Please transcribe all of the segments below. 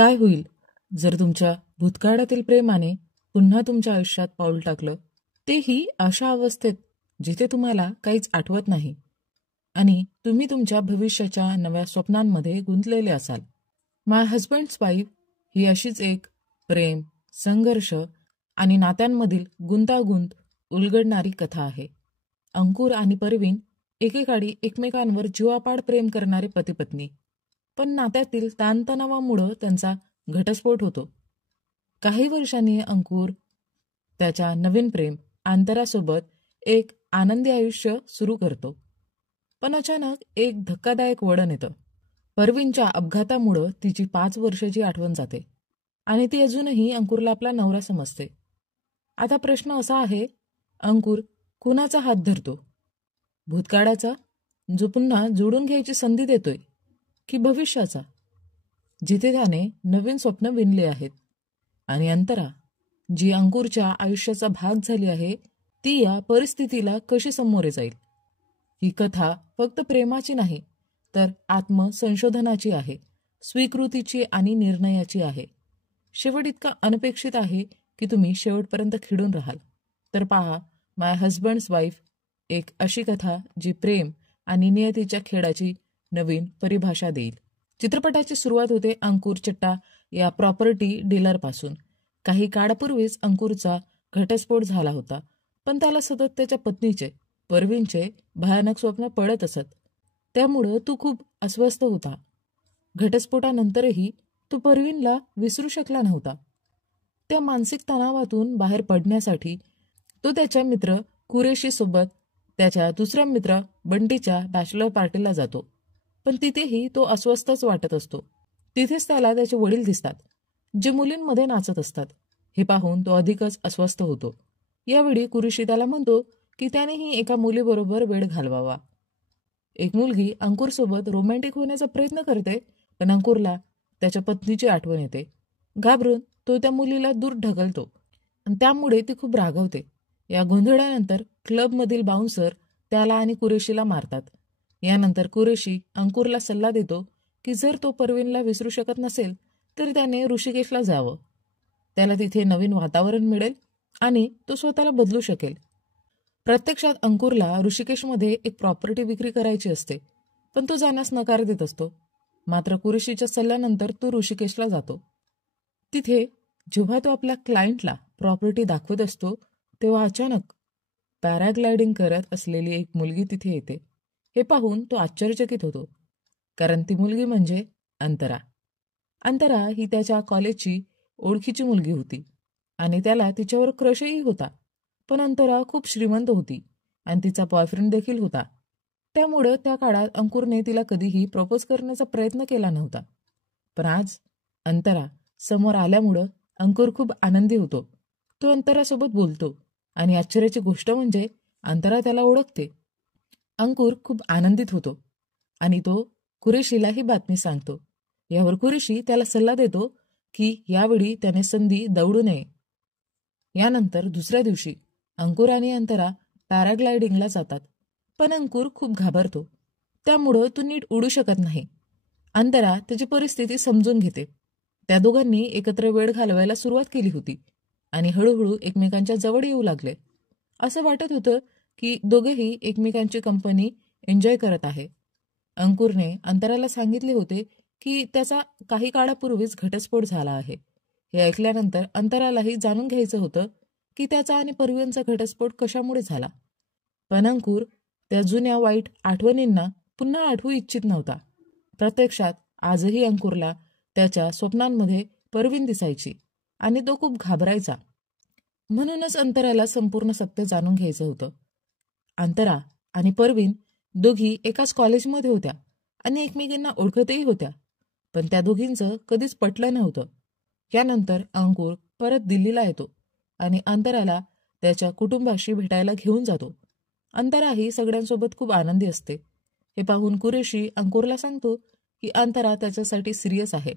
काय होईल जर तुमच्या भूतकाळातील प्रेमाने पुन्हा तुमच्या आयुष्यात पाऊल टाकलं, तेही अशा अवस्थेत जिथे तुम्हाला काहीच आठवत नाही आणि तुम्ही तुमच्या भविष्याच्या नव्या स्वप्नांमध्ये गुंतलेले असाल. माय हजबंड्स वाईफ ही अशीच एक प्रेम, संघर्ष आणि नात्यांमधील गुंतागुंत उलगडणारी कथा आहे. अंकुर आणि परवीन एकेकाळी एकमेकांवर जीवापाड प्रेम करणारे पती-पत्नी, पण नात्यातील ताणतणावामुळं त्यांचा घटस्फोट होतो. काही वर्षांनी अंकुर त्याच्या नवीन प्रेम अंतरासोबत एक आनंदी आयुष्य सुरू करतो. पण अचानक एक धक्कादायक वळण येतं. परवीनच्या अपघातामुळं तिची 5 वर्षाची आठवण जाते आणि ती अजूनही अंकुरला आपला नवरा समजते. आता प्रश्न असा आहे, अंकुर कुणाचा हात धरतो? भूतकाळाचा, जो पुन्हा जोडून घ्यायची संधी देतोय, की भविष्याचा, जिथे त्याने नवीन स्वप्न विणले आहेत? आणि अंतरा, जी अंकुरच्या आयुष्याचा भाग झाली आहे, ती या परिस्थितीला कशी सामोरे जाईल? ही कथा फक्त प्रेमाची नाही, तर आत्मसंशोधनाची आहे, स्वीकृतीची आणि निर्णयाची आहे. शेवट इतका अनपेक्षित आहे की तुम्ही शेवटपर्यंत खिळून राहाल. तर पहा माय हजबंड्स वाईफ, एक अशी कथा जी प्रेम आणि नियतीच्या खेळाची नवीन परिभाषा देईल. चित्रपटाची सुरुवात होते अंकुर चट्टा या प्रॉपर्टी डीलरपासून. काही काळापूर्वीच अंकुरचा घटस्फोट झाला होता, पण त्याला सतत त्याच्या पत्नीचे, परवीनचे भयानक स्वप्न पडत असत. त्यामुळं तो खूप अस्वस्थ होता. घटस्फोटानंतरही तो परवीनला विसरू शकला नव्हता. त्या मानसिक तणावातून बाहेर पडण्यासाठी तो त्याच्या मित्र कुरेशी सोबत त्याच्या दुसऱ्या मित्र बंटीच्या बॅचलर पार्टीला जातो. पण तिथेही तो अस्वस्थच वाटत असतो. तिथेच त्याला त्याचे वडील दिसतात, जे मुलींमध्ये नाचत असतात. हे पाहून तो अधिकच अस्वस्थ होतो. यावेळी कुरेशी त्याला म्हणतो की त्यानेही एका मुलीबरोबर वेळ घालवावा. एक मुलगी अंकुरसोबत रोमॅन्टिक होण्याचा प्रयत्न करते, पण अंकुरला त्याच्या पत्नीची आठवण येते. घाबरून तो त्या मुलीला दूर ढकलतो आणि त्यामुळे ती खूप रागवते. या गोंधळानंतर क्लबमधील बाउन्सर त्याला आणि कुरेशीला मारतात. यानंतर कुरेशी अंकुरला सल्ला देतो की जर तो परवीनला विसरू शकत नसेल तर त्याने ऋषिकेशला जावं. त्याला तिथे नवीन वातावरण मिळेल आणि तो स्वतःला बदलू शकेल. प्रत्यक्षात अंकुरला ऋषिकेशमध्ये एक प्रॉपर्टी विक्री करायची असते, पण तो जाण्यास नकार देत असतो. मात्र कुरेशीच्या सल्ल्यानंतर तो ऋषिकेशला जातो. तिथे जेव्हा तो आपल्या क्लायंटला प्रॉपर्टी दाखवत असतो, तेव्हा अचानक पॅराग्लायडिंग करत असलेली एक मुलगी तिथे येते. हे पाहून तो आश्चर्यचकित होतो, कारण ती मुलगी म्हणजे अंतरा. अंतरा ही त्याच्या कॉलेजची ओळखीची मुलगी होती आणि त्याला तिच्यावर क्रशही होता. पण अंतरा खूप श्रीमंत होती आणि तिचा बॉयफ्रेंड देखील होता. त्यामुळं त्या काळात अंकुरने तिला कधीही प्रपोज करण्याचा प्रयत्न केला नव्हता. पण आज अंतरा समोर आल्यामुळं अंकुर खूप आनंदी होतो. तो अंतरासोबत बोलतो आणि आश्चर्याची गोष्ट म्हणजे अंतरा त्याला ओळखते. अंकुर खूप आनंदित होतो आणि तो कुरेशीला ही बातमी सांगतो. यावर कुरेशी त्याला सल्ला देतो की यावेळी त्याने संधी दवडू नये. यानंतर दुसऱ्या दिवशी अंकुर आणि अंतरा पॅराग्लायडिंगला जातात. पण अंकुर खूप घाबरतो, त्यामुळं तो नीट उडू शकत नाही. अंतरा त्याची परिस्थिती समजून घेते. त्या दोघांनी एकत्र वेळ घालवायला सुरुवात केली होती आणि हळूहळू एकमेकांच्या जवळ येऊ लागले. असं वाटत होतं की दोघेही एकमेकांची कंपनी एन्जॉय करत आहे. अंकुरने अंतराला सांगितले होते की त्याचा काही काळापूर्वीच घटस्फोट झाला आहे. हे ऐकल्यानंतर अंतरालाही जाणून घ्यायचं होतं की त्याचा आणि परवीनचा घटस्फोट कशामुळे झाला. पण अंकुर त्या जुन्या वाईट आठवणींना पुन्हा आठवू इच्छित नव्हता. प्रत्यक्षात आजही अंकुरला त्याच्या स्वप्नांमध्ये परवीन दिसायची आणि तो खूप घाबरायचा. म्हणूनच अंतराला संपूर्ण सत्य जाणून घ्यायचं होतं. अंतरा आणि परवीन दोघी एकाच कॉलेजमध्ये होत्या आणि एकमेकांना ओळखतही होत्या, पण त्या दोघींचं कधीच पटलं नव्हतं. यानंतर अंकुर परत दिल्लीला येतो आणि अंतराला त्याच्या कुटुंबाशी भेटायला घेऊन जातो. अंतराही सगळ्यांसोबत खूप आनंदी असते. हे पाहून कुरेशी अंकुरला सांगतो की अंतरा त्याच्यासाठी सिरियस आहे,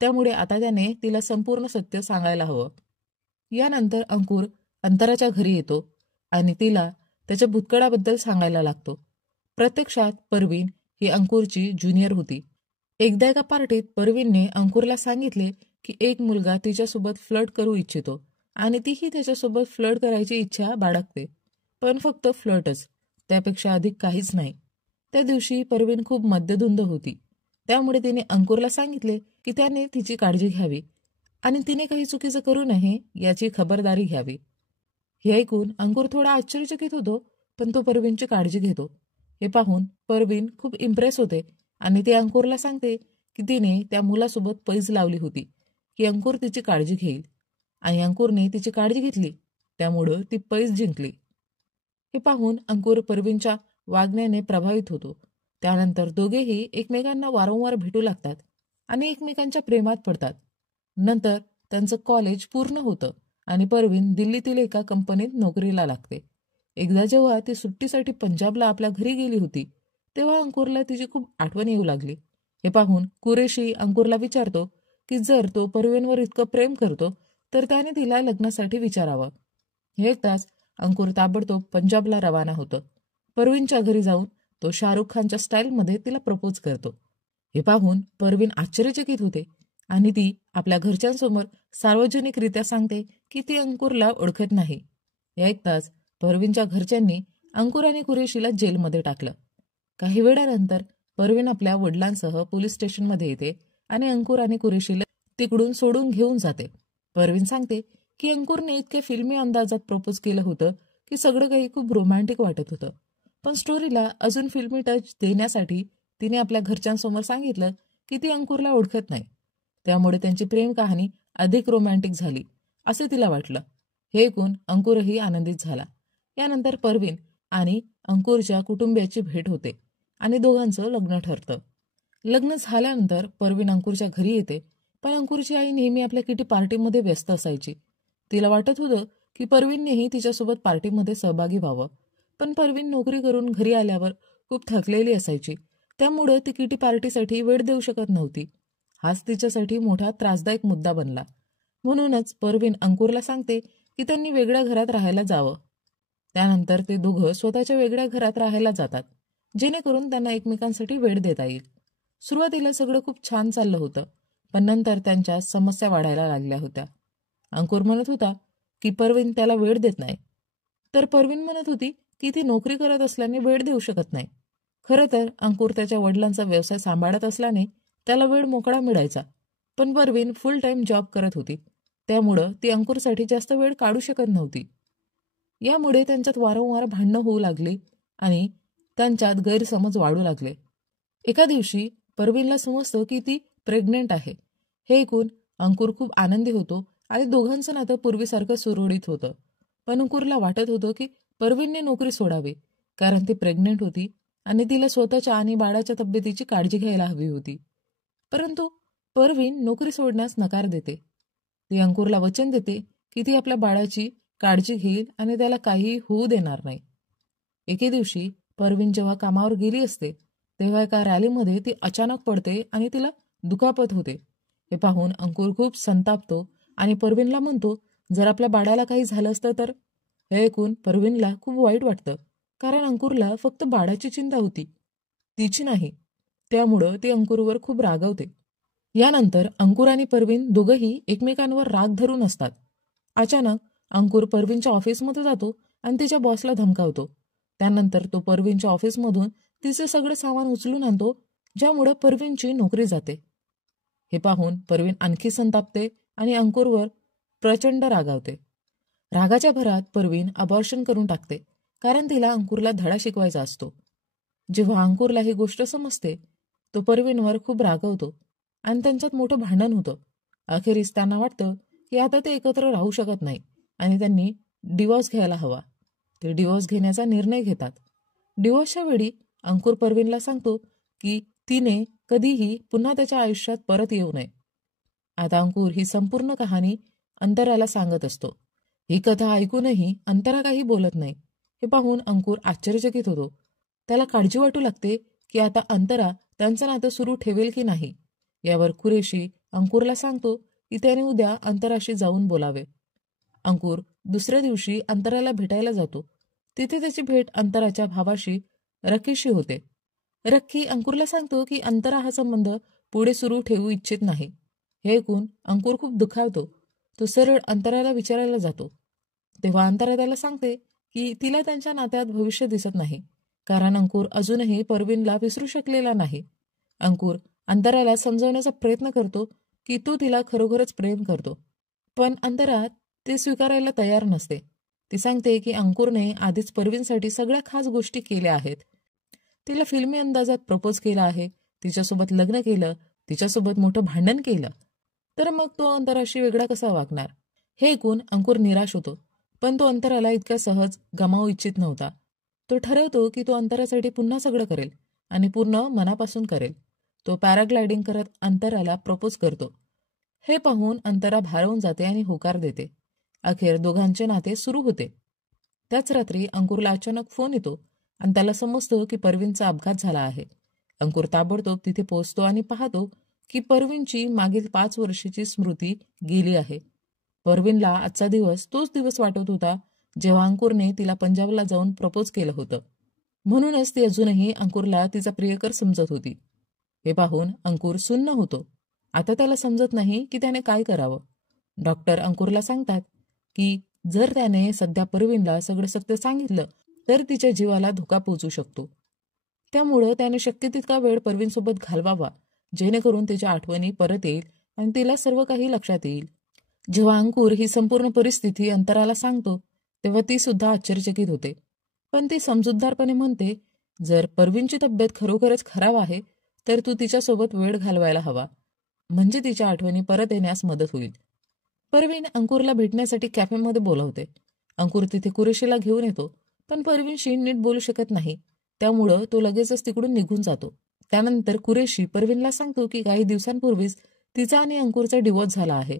त्यामुळे आता त्याने तिला संपूर्ण सत्य सांगायला हवं. यानंतर अंकुर अंतराच्या घरी येतो आणि तिला त्याच्या भूतकाळाबद्दल सांगायला लागतो. प्रत्यक्षात परवीन ही अंकुरची ज्युनियर होती एकदा एका पार्टीत परवीनने अंकुरला सांगितले की एक मुलगा तिच्यासोबत फ्लर्ट करू इच्छितो आणि तीही त्याच्यासोबत फ्लर्ट करायची इच्छा बाळगते, पण फक्त फ्लर्टच, त्यापेक्षा अधिक काहीच नाही. त्या दिवशी परवीन खूप मद्यधुंद होती, त्यामुळे तिने अंकुरला सांगितले की त्याने तिची काळजी घ्यावी आणि तिने काही चुकीचं करू नये याची खबरदारी घ्यावी. हे ऐकून अंकुर थोडा आश्चर्यचकित होतो, पण तो परवीनची काळजी घेतो. हे पाहून परवीन खूप इम्प्रेस होते आणि ती अंकुरला सांगते की तिने त्या मुलासोबत पैज लावली होती की अंकुर तिची काळजी घेईल, आणि अंकुरने तिची काळजी घेतली, त्यामुळं ती पैज जिंकली. हे पाहून अंकुर परवीनच्या वागण्याने प्रभावित होतो. त्यानंतर दोघेही एकमेकांना वारंवार भेटू लागतात आणि एकमेकांच्या प्रेमात पडतात. नंतर त्यांचं कॉलेज पूर्ण होतं आणि परवीन दिल्लीतील एका कंपनीत नोकरीला लागते. एकदा जेव्हा ती सुट्टीसाठी पंजाबला आपल्या घरी गेली होती, तेव्हा अंकुरला तिची खूप आठवण येऊ लागली. हे पाहून कुरेशी अंकुरला विचारतो की जर तो परवीनवर इतकं प्रेम करतो तर त्याने तिला लग्नासाठी विचारावं. हे ऐकताच अंकुर ताबडतोब पंजाबला रवाना होतं. परवीनच्या घरी जाऊन तो शाहरुख खानच्या स्टाईलमध्ये तिला प्रपोज करतो. हे पाहून परवीन आश्चर्यचकित होते आणि ती आपल्या घरच्यांसमोर सार्वजनिकरित्या सांगते की ती अंकुरला ओळखत नाही. हे ऐकताच परवीनच्या घरच्यांनी अंकुर आणि कुरेशीला जेलमध्ये टाकलं. काही वेळानंतर परवीन आपल्या वडिलांसह पोलीस स्टेशनमध्ये येते आणि अंकुर आणि कुरेशीला तिकडून सोडून घेऊन जाते. परवीन सांगते की अंकुरने इतक्या फिल्मी अंदाजात प्रपोज केलं होतं की सगळं काही खूप रोमॅन्टिक वाटत होतं, पण स्टोरीला अजून फिल्मी टच देण्यासाठी तिने आपल्या घरच्यांसमोर सांगितलं की ती अंकुरला ओळखत नाही, त्यामुळे त्यांची प्रेम कहाणी अधिक रोमॅन्टिक झाली असे तिला वाटलं. हे ऐकून अंकुरही आनंदित झाला. यानंतर परवीन आणि अंकुरच्या कुटुंबियाची भेट होते आणि दोघांचं लग्न ठरतं. लग्न झाल्यानंतर परवीन अंकुरच्या घरी येते, पण अंकुरची आई नेहमी आपल्या किटी पार्टीमध्ये व्यस्त असायची. तिला वाटत होतं की परवीननेही तिच्यासोबत पार्टीमध्ये सहभागी व्हावं, पण परवीन नोकरी करून घरी आल्यावर खूप थकलेली असायची, त्यामुळं ती किटी पार्टीसाठी वेळ देऊ शकत नव्हती. हाच तिच्यासाठी मोठा त्रासदायक मुद्दा बनला. म्हणूनच परवीन अंकुरला सांगते की त्यांनी वेगळ्या घरात राहायला जावं. त्यानंतर ते दोघं स्वतःच्या वेगळ्या घरात राहायला जातात, जेणेकरून त्यांना एकमेकांसाठी वेळ देता येईल. सुरुवातीला सगळं खूप छान चाललं होतं, पण नंतर त्यांच्या समस्या वाढायला लागल्या होत्या. अंकुर म्हणत होता की परवीन त्याला वेळ देत नाही, तर परवीन म्हणत होती की ती नोकरी करत असल्याने वेळ देऊ शकत नाही. खरं तर अंकुर त्याच्या वडिलांचा व्यवसाय सांभाळत असल्याने त्याला वेळ मोकळा मिळायचा, पण परवीन फुल टाइम जॉब करत होती, त्यामुळं ती अंकुरसाठी जास्त वेळ काढू शकत नव्हती. यामुळे त्यांच्यात वारंवार भांडणं होऊ लागली आणि त्यांच्यात गैरसमज वाढू लागले. एका दिवशी परवीनला समजतं की ती प्रेग्नेंट आहे. हे ऐकून अंकुर खूप आनंदी होतो आणि दोघांचं नातं पूर्वीसारखं सुरळीत होतं. पण अंकुरला वाटत होतं की परवीनने नोकरी सोडावी, कारण ती प्रेग्नेंट होती आणि तिला स्वतःच्या आणि बाळाच्या तब्येतीची काळजी घ्यायला हवी होती. परंतु परवीन नोकरी सोडण्यास नकार देते. ती अंकुरला वचन देते की ती आपल्या बाळाची काळजी घेईल आणि त्याला काही होऊ देणार नाही. एके दिवशी परवीन जेव्हा कामावर गेली असते, तेव्हा एका रॅलीमध्ये ती अचानक पडते आणि तिला दुखापत होते. हे पाहून अंकुर खूप संतापतो आणि परवीनला म्हणतो जर आपल्या बाळाला काही झालं असतं तर. हे ऐकून परवीनला खूप वाईट वाटतं, कारण अंकुरला फक्त बाळाची चिंता होती, तिची नाही. त्यामुळं ती अंकुरवर खूप रागवते. यानंतर अंकुर आणि परवीन दोघंही एकमेकांवर राग धरून असतात. अचानक अंकुर परवीनच्या ऑफिसमध्ये जातो आणि तिच्या बॉसला धमकावतो. त्यानंतर तो परवीनच्या ऑफिसमधून तिचे सगळं सामान उचलून आणतो, ज्यामुळे परवीनची नोकरी जाते. हे पाहून परवीन आणखी संतापते आणि अंकुरवर प्रचंड रागावते. रागाच्या भरात परवीन अबॉर्शन करून टाकते, कारण तिला अंकुरला धडा शिकवायचा असतो. जेव्हा अंकुरला ही गोष्ट समजते, तो परवीनवर खूप रागवतो आणि त्यांच्यात मोठं भांडण होतं. अखेरीस त्यांना वाटतं की आता ते एकत्र राहू शकत नाही आणि त्यांनी डिवोर्स घ्यायला हवा. ते डिवोर्स घेण्याचा निर्णय घेतात. डिवोर्सच्या वेळी अंकुर परवीनला सांगतो की तिने कधीही पुन्हा त्याच्या आयुष्यात परत येऊ नये. आता अंकुर ही संपूर्ण कहाणी अंतराला सांगत असतो. ही कथा ऐकूनही अंतरा काही बोलत नाही. हे पाहून अंकुर आश्चर्यचकित होतो. त्याला काळजी वाटू लागते की आता अंतरा त्यांचं नातं सुरू ठेवेल की नाही. यावर कुरेशी अंकुरला सांगतो की त्याने उद्या अंतराशी जाऊन बोलावे. अंकुर दुसऱ्या दिवशी अंतराला भेटायला जातो. तिथे त्याची भेट अंतराच्या भावाशी रकीशी होते. रक्की अंकुरला सांगतो की अंतरा हा संबंध पुढे सुरू ठेवू इच्छित नाही. हे ऐकून अंकुर खूप दुखावतो. तो सरळ अंतराला विचारायला जातो. तेव्हा अंतरा त्याला सांगते की तिला त्यांच्या नात्यात भविष्य दिसत नाही, कारण अंकुर अजूनही परवीनला विसरू शकलेला नाही. अंकुर अंतराला समजावण्याचा प्रयत्न करतो की तो तिला खरोखरच प्रेम करतो, पण अंतरा ते स्वीकारायला तयार नसते. ती सांगते की अंकुरने आधीच परवीनसाठी सगळ्या खास गोष्टी केल्या आहेत. तिला फिल्मी अंदाजात प्रपोज केला आहे, तिच्यासोबत लग्न केलं, तिच्यासोबत मोठं भांडण केलं. तर मग तो अंतराशी वेगळा कसा वागणार? हे ऐकून अंकुर निराश होतो, पण तो अंतराला इतक्या सहज गमावू इच्छित नव्हता. तो ठरवतो की तो अंतरासाठी पुन्हा सगळं करेल आणि पूर्ण मनापासून करेल. तो पॅराग्लायडिंग करत अंतराला प्रपोज करतो. हे पाहून अंतरा भारावून जाते आणि होकार देते. अखेर दोघांचे नाते सुरू होते. त्याच रात्री अंकुरला अचानक फोन येतो आणि त्याला समजतं की परवीनचा अपघात झाला आहे. अंकुर ताबडतोब तिथे पोहोचतो आणि पाहतो की परवीनची मागील 5 वर्षाची स्मृती गेली आहे. परवीनला आजचा दिवस तोच दिवस वाटत होता जेव्हा अंकुरने तिला पंजाबला जाऊन प्रपोज केलं होतं. म्हणूनच ती अजूनही अंकुरला तिचा प्रियकर समजत होती. हे पाहून अंकुर सुन्न होतो. आता त्याला समजत नाही की त्याने काय करावं. डॉक्टर अंकुरला सांगतात की जर त्याने सध्या परवीनला सगळं सत्य सांगितलं तर तिच्या जीवाला धोका पोहोचू शकतो. त्यामुळं त्याने शक्य तितका वेळ परवीनसोबत घालवावा, जेणेकरून तिच्या आठवणी परत येईल आणि तिला सर्व काही लक्षात येईल. जेव्हा अंकुर ही संपूर्ण परिस्थिती अंतराला सांगतो तेव्हा ती सुद्धा आश्चर्यचकित होते. पण ती समजूतदारपणे म्हणते, जर परवीनची तब्येत खरोखरच खराब आहे तर तू तिच्यासोबत वेळ घालवायला हवा, म्हणजे तिच्या आठवणी परत येण्यास मदत होईल. परवीन अंकुरला भेटण्यासाठी कॅफेमध्ये बोलावते. अंकुर तिथे कुरेशीला घेऊन येतो, पण परवीनशी नीट बोलू शकत नाही. त्यामुळं तो लगेचच तिकडून निघून जातो. त्यानंतर कुरेशी परवीनला सांगतो की काही दिवसांपूर्वीच तिचा आणि अंकुरचा डिवोर्स झाला आहे.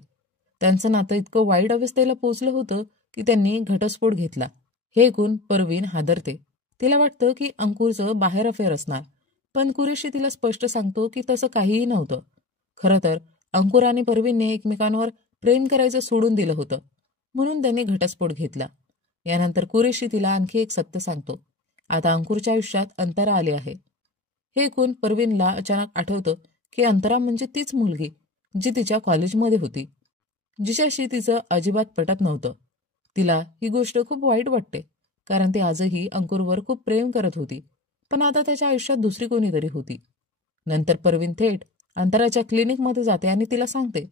त्यांचं नातं इतकं वाईट अवस्थेला पोहोचलं होतं की त्यांनी घटस्फोट घेतला. हे ऐकून परवीन हादरते. तिला वाटतं की अंकुरचं बाहेर अफेअर असणार, पण कुरेशी तिला स्पष्ट सांगतो की तसं काहीही नव्हतं. खरं तर अंकुर आणि परवीनने एकमेकांवर प्रेम करायचं सोडून दिलं होतं, म्हणून त्यांनी घटस्फोट घेतला. यानंतर कुरेशी तिला आणखी एक सत्य सांगतो. आता अंकुरच्या आयुष्यात अंतरा आली आहे. हे ऐकून परवीनला अचानक आठवतं की अंतरा म्हणजे तीच मुलगी जी तिच्या कॉलेजमध्ये होती, जिच्याशी तिचं अजिबात पटत नव्हतं. तिला ही गोष्ट खूप वाईट वाटते, कारण ती आजही अंकुरवर खूप प्रेम करत होती, पण आता त्याच्या आयुष्यात दुसरी कोणीतरी होती. नंतर परवीन थेट अंतराच्या क्लिनिकमध्ये जाते आणि तिला सांगते,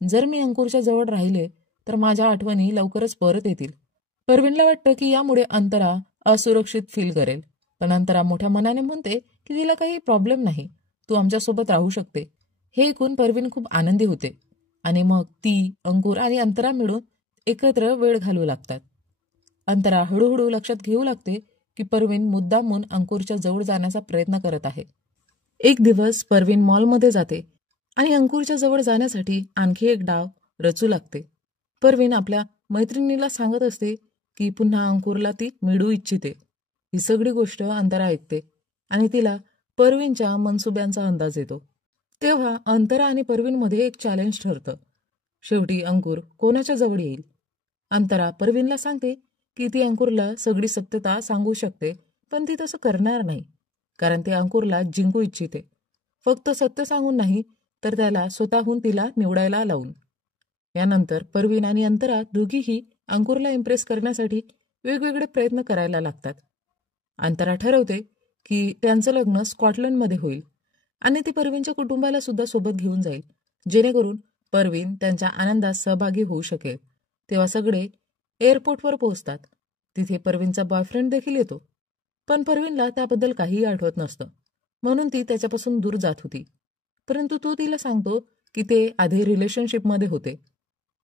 जर मी अंकुरच्या जवळ राहिले तर माझ्या आठवणी लवकरच परत येतील. परवीनला वाटतं की यामुळे अंतरा असुरक्षित फील करेल, पण अंतरा मोठ्या मनाने म्हणते की तिला काही प्रॉब्लेम नाही, तू आमच्यासोबत राहू शकते. हे ऐकून परवीन खूप आनंदी होते आणि मग ती, अंकुर आणि अंतरा मिळून एकत्र वेळ घालवू लागतात. अंतरा हळूहळू लक्षात घेऊ लागते की परवीन मुद्दामून अंकुरच्या जवळ जाण्याचा प्रयत्न करत आहे. एक दिवस परवीन मॉलमध्ये जाते आणि अंकुरच्या जवळ जाण्यासाठी आणखी एक डाव रचू लागते. परवीन आपल्या मैत्रिणीला सांगत असते की पुन्हा अंकुरला ती मिळू इच्छिते. ही सगळी गोष्ट अंतरा ऐकते आणि तिला परवीनच्या मनसुब्यांचा अंदाज येतो. तेव्हा अंतरा आणि परवीनमध्ये एक चॅलेंज ठरतं. शेवटी अंकुर कोणाच्या जवळ येईल? अंतरा परवीनला सांगते की ती अंकुरला सगळी सत्यता सांगू शकते, पण ती तसं करणार नाही, कारण ती अंकुरला जिंकू इच्छिते. फक्त सत्य सांगून नाही, तर त्याला स्वतःहून तिला निवडायला लावून. यानंतर परवीन आणि अंतरा दोघीही अंकुरला इम्प्रेस करण्यासाठी वेगवेगळे प्रयत्न करायला लागतात. अंतरा ठरवते की त्यांचं लग्न स्कॉटलंडमध्ये होईल आणि ती परवीनच्या कुटुंबाला सुद्धा सोबत घेऊन जाईल, जेणेकरून परवीन त्यांच्या आनंदात सहभागी होऊ शकेल. तेव्हा सगळे एअरपोर्टवर पोहोचतात. तिथे परवीनचा बॉयफ्रेंड देखील येतो, पण परवीनला त्याबद्दल काहीही आठवत नसतं, म्हणून ती त्याच्यापासून दूर जात होती. परंतु तो तिला सांगतो की ते आधी रिलेशनशिपमध्ये होते.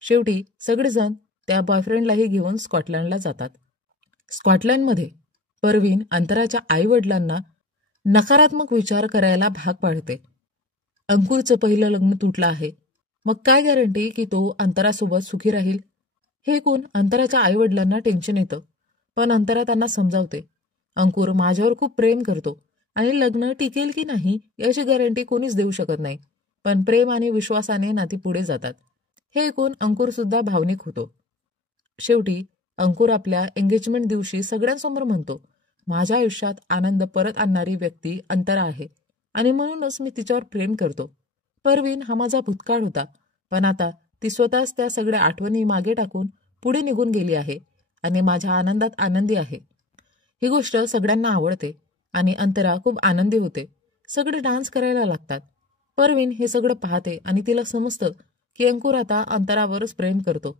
शेवटी सगळेजण त्या बॉयफ्रेंडलाही घेऊन स्कॉटलंडला जातात. स्कॉटलंडमध्ये परवीन अंतराच्या आई-वडिलांना नकारात्मक विचार करायला भाग पाडते. अंकुरचं पहिलं लग्न तुटलं आहे, मग काय गॅरंटी की तो अंतरासोबत सुखी राहील? हे ऐकून अंतराच्या आईवडिलांना टेन्शन येतं, पण अंतरा त्यांना समजावते, अंकुर माझ्यावर खूप प्रेम करतो आणि लग्न टिकेल की नाही याची गॅरंटी कोणीच देऊ शकत नाही, पण प्रेम आणि विश्वासाने नाती पुढे जातात. हे ऐकून अंकुर सुद्धा भावनिक होतो. शेवटी अंकुर आपल्या एंगेजमेंट दिवशी सगळ्यांसमोर म्हणतो, माझ्या आयुष्यात आनंद परत आणणारी व्यक्ती अंतरा आहे आणि म्हणूनच मी तिच्यावर प्रेम करतो. परवीन हा माझा भूतकाळ होता, पण आता ती स्वतःच त्या सगळ्या आठवणी मागे टाकून पुढे निघून गेली आहे आणि माझ्या आनंदात आनंदी आहे. ही गोष्ट सगळ्यांना आवडते आणि अंतरा खूप आनंदी होते. सगळे डान्स करायला लागतात. परवीन हे सगळं पाहते आणि तिला समजतं की अंकुर आता अंतरावरच प्रेम करतो.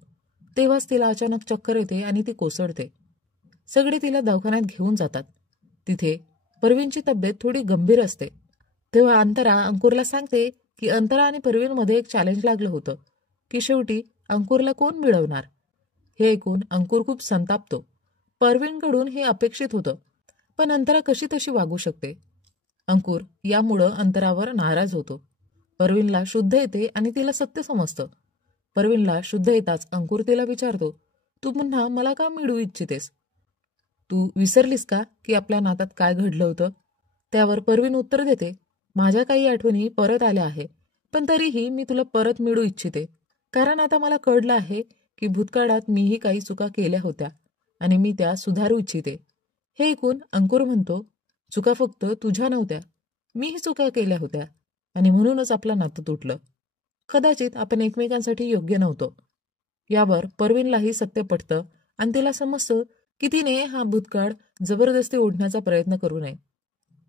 तेव्हाच तिला अचानक चक्कर येते आणि ती कोसळते. सगळे तिला दवाखान्यात घेऊन जातात. तिथे परवीनची तब्येत थोडी गंभीर असते. तेव्हा अंतरा अंकुरला सांगते की अंतरा आणि परवीनमध्ये एक चॅलेंज लागलं होतं की शेवटी अंकुरला कोण मिळवणार. हे ऐकून अंकुर खूप संतापतो. परवीनकडून हे अपेक्षित होतं, पण अंतरा कशी तशी वागू शकते. अंकुर यामुळं अंतरावर नाराज होतो. परवीनला शुद्ध येते आणि तिला सत्य समजतं. परवीनला शुद्ध येताच अंकुर तिला विचारतो, तू पुन्हा मला का मिळवू इच्छितेस? तू विसरलीस का की आपल्या नात्यात काय घडलं होतं? त्यावर परवीन उत्तर देते, माझ्या काही आठवणी परत आल्या आहे, पण तरीही मी तुला परत मिळवू इच्छिते. कारण आता मला कळलं आहे की भूतकाळात मीही काही चुका केल्या होत्या आणि मी त्या सुधारू इच्छिते. हे ऐकून अंकुर म्हणतो, चुका फक्त तुझ्या नव्हत्या, मीही चुका केल्या होत्या आणि म्हणूनच आपलं नातं तुटलं. कदाचित आपण एकमेकांसाठी योग्य नव्हतो. यावर परवीनलाही सत्य पटतं आणि तिला समजतं की तिने हा भूतकाळ जबरदस्ती ओढण्याचा प्रयत्न करू नये.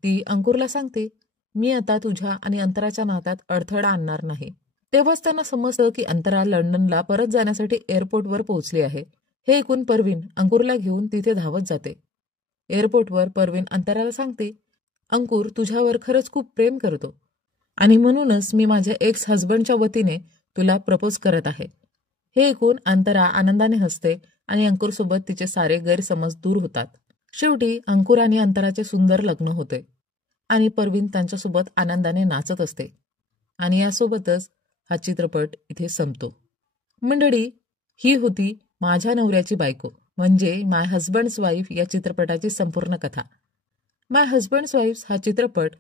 ती अंकुरला सांगते, मी आता तुझ्या आणि अंतराच्या नात्यात अडथळा आणणार नाही. तेव्हाच त्यांना समजतं की अंतरा लंडनला परत जाण्यासाठी एअरपोर्टवर पोहोचली आहे. हे ऐकून परवीन अंकुरला घेऊन तिथे धावत जाते. एअरपोर्टवर परवीन अंतराला सांगते, अंकुर तुझ्यावर खरंच खूप प्रेम करतो आणि म्हणूनच मी माझ्या एक्स हजबंडच्या वतीने तुला प्रपोज करत आहे. हे ऐकून अंतरा आनंदाने हसते आणि अंकुरसोबत तिचे सारे गैरसमज दूर होतात. शेवटी अंकुर आणि अंतराचे सुंदर लग्न होते आणि परवीन त्यांच्यासोबत आनंदाने नाचत असते. आणि यासोबतच हा चित्रपट इथे संपतो. मंडळी, ही होती माझ्या नवऱ्याची बायको म्हणजे माय हजबंड्स वाईफ या चित्रपटाची संपूर्ण कथा. माय हजबंड्स वाईफ हा चित्रपट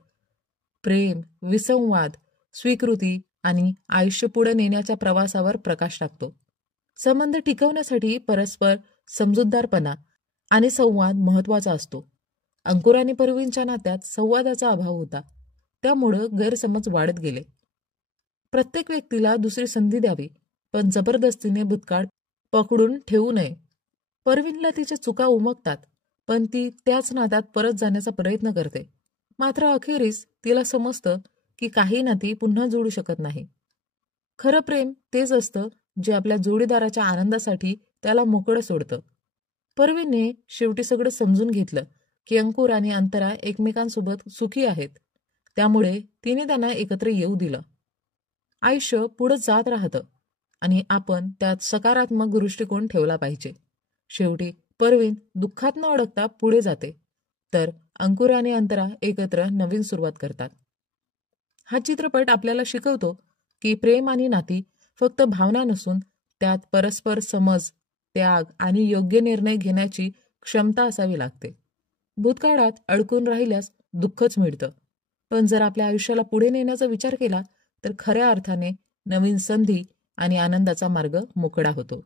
प्रेम, विसंवाद, स्वीकृती आणि आयुष्य पुढे नेण्याच्या प्रवासावर प्रकाश टाकतो. संबंध टिकवण्यासाठी परस्पर समजूतदारपणा आणि संवाद महत्वाचा असतो. अंकुर आणि परवीनच्या नात्यात संवादाचा अभाव होता, त्यामुळं गैरसमज वाढत गेले. प्रत्येक व्यक्तीला दुसरी संधी द्यावी, पण जबरदस्तीने भूतकाळ पकडून ठेवू नये. परवीनला तिच्या चुका उमगतात, पण ती त्याच नात्यात परत जाण्याचा प्रयत्न करते. मात्र अखेरीस तिला समजतं की काही नाती पुन्हा जोडू शकत नाही. खरं प्रेम तेच असतं जे आपल्या जोडीदाराच्या आनंदासाठी त्याला मोकळं सोडतं. परवीनने शेवटी सगळं समजून घेतलं की अंकुर आणि अंतरा एकमेकांसोबत सुखी आहेत, त्यामुळे तिने त्यांना एकत्र येऊ दिलं. आयुष्य पुढं जात राहतं आणि आपण त्यात सकारात्मक दृष्टिकोन ठेवला पाहिजे. शेवटी परवीन दुःखात न अडकता पुढे जाते, तर अंकुर आणि अंतरा एकत्र नवीन सुरुवात करतात. हा चित्रपट आपल्याला शिकवतो की प्रेम आणि नाती फक्त भावना नसून त्यात परस्पर समज, त्याग आणि योग्य निर्णय घेण्याची क्षमता असावी लागते. भूतकाळात अडकून राहिल्यास दुःखच मिळतं, पण जर आपल्या आयुष्याला पुढे नेण्याचा विचार केला तर खऱ्या अर्थाने नवीन संधी आणि आनंदाचा मार्ग मोकळा होतो.